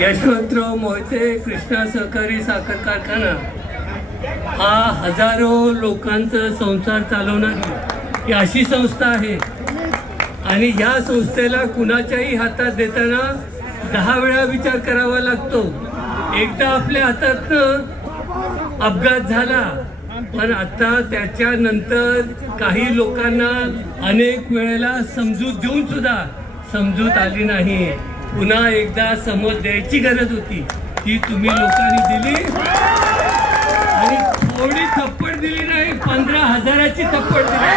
यशवंतराव मोहिते कृष्णा सहकारी साखर कारखाना हा हजारो लोकांचा संसार चालवणारी ही अशी संस्था आहे आणि या संस्थेला कुणाच्याही हातात देताना 10 वेळा विचार करावा लागतो. एकदा आपल्या हातात अपघात झाला, पण आता त्याच्यानंतर काही लोकांना अनेक वेळेला समजूत देऊन सुद्धा समजूत आली नाही. पुन्हा एकदा समज द्यायची गरज होती, ती तुम्ही लोकांनी दिली आणि थोडी थप्पड दिली नाही, 15,000ची थप्पड दिली.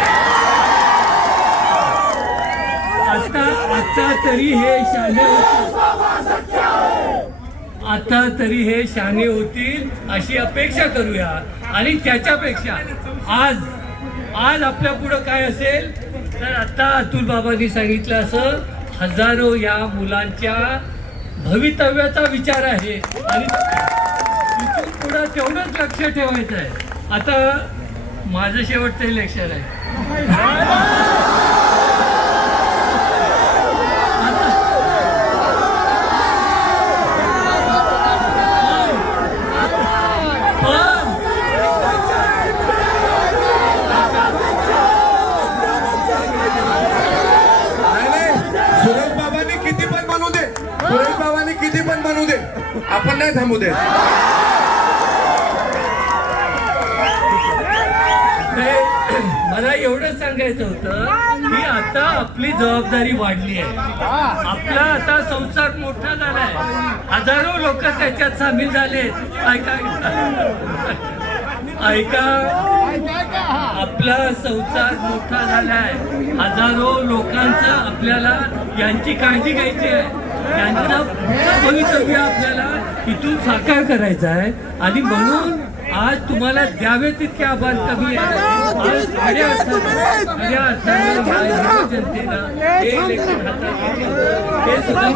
आता तरी हे शाणे होतील अशी अपेक्षा करूया. आणि त्याच्यापेक्षा आज आपल्या पुढं काय असेल तर आता अतुल बाबांनी सांगितलं असं हजारो या मुलांच्या भवितव्याचा विचार आहे आणि इथून पुढं तेवढंच लक्ष ठेवायचं आहे. आता माझं शेवटचं इलेक्शन आहे. किती पण बनवू दे, आपण नाही थांबू दे. मला एवढंच सांगायचं होतं की आता आपली जबाबदारी वाढली आहे. आपला आता संसार मोठा झालाय, हजारो लोक त्याच्यात सामील झाले. ऐका, आपला संसार मोठा झालाय, हजारो लोकांचं आपल्याला यांची काळजी घ्यायची आहे. त्यांचं भवितव्य आपल्याला इथून साकार करायचं आहे आणि म्हणून आज तुम्हाला द्यावे तितके आभार कमी आहे. आज खऱ्या अर्थानं जनतेनं हे इलेक्शन हातात घेतलं, हे सुद्धा